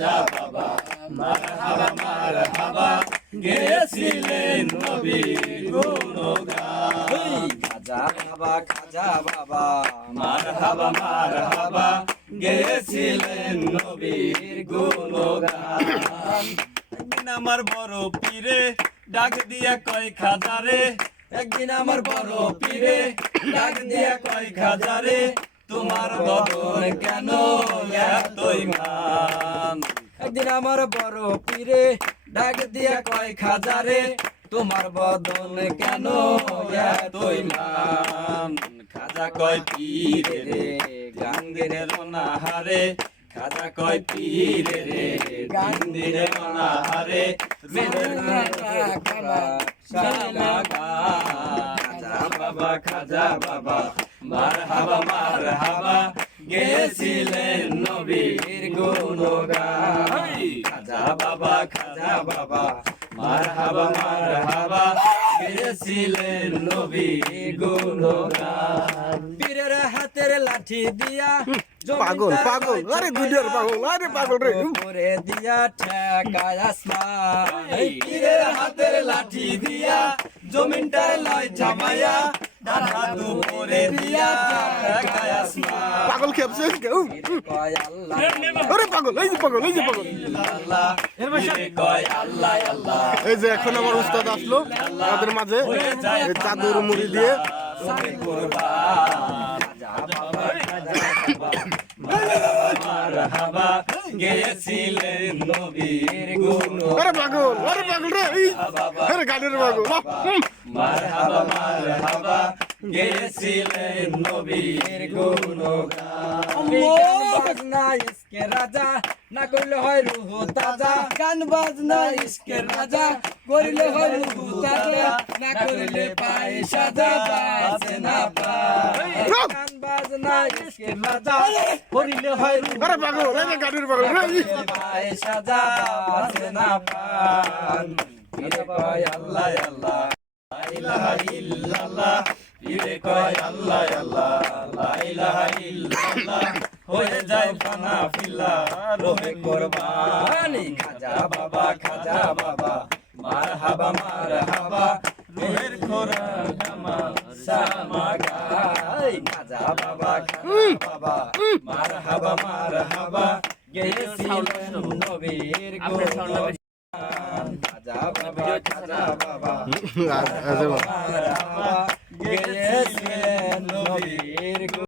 খাজা বাবা। মার হাবা মার হাবা গেয়েছিলেন নবীর গুণগান। খাজা বাবা খাজা বাবা। মার হাবা মার হাবা গেয়েছিলেন নবীর গুণগান। আমার বড় পীরে ডাক দিয়া কয় খাজারে একদিন আমার বড় পীরে ডাক দিয়া কয় খাজারে তোমার বদন কেন এতই মান একদিন আমার বড় পীরে ডাক দিয়া কয়, খাজারে, তোমার বদন কেন এতই মান খাজা কয়, পীরে রে গান দিনে হারে খাজা কয়, পীরে রে রোনা হারে খাজা বাবা খাজা বাবা, মার খাজা বাবা খাজা বাবা গুণগান পীরের হাতের লাঠি দিয়া পাগল পাগল আরে গুডিয়ার পাগল আরে পাগল রে করে দিয়া ঠেকায় আসমান এই পীরের হাতের লাঠি দিয়া জমিনটা লয় জামাইয়া পাগল খেপছে আরে পাগল এই যে পাগল এই যে পাগল। আল্লাহ পীরে কয় আল্লাহ আল্লাহ। এই যে এখন আমার উস্তাদ আসলো আমাদের মাঝে চাদর মুড়ি দিয়ে। মারহাবা গেয়েছিলেন নবীর গুণ। আরে পাগল আরে পাগল রে আরে গাড়ির পাগল মারহাবা মারহাবা গেয়েছিলেন নবীর গুণ গান বাজনা ইসকে রাজা না করলে হয় রুহু তাজা গান বাজনা ইসকে রাজা করিলে হয় রুহু তাজা না করিলে পায় সাজা বাজে না পায় গান বাজনা ইসকে রাজা করিলে হয় রুহু আরে পাগল যে গাড়ির পাগল রে পায় সাজা বাজে না পায় আল্লাহ আল্লাহ ইলাহা ইল্লাল্লাহ। পীরে কয় আল্লাহ আল্লাহ লা ইলাহা ইল্লাল্লাহ। হয়ে যায় ফানা ফিল্লা রোহে কুরবান। বানি খাজা বাবা খাজা বাবা মার হাবা মার হাবা রোহের খোরা গামা সামা গাই। খাজা বাবা খাজা বাবা মার হাবা মার হাবা গেয়েছিলেন নবীর বাবা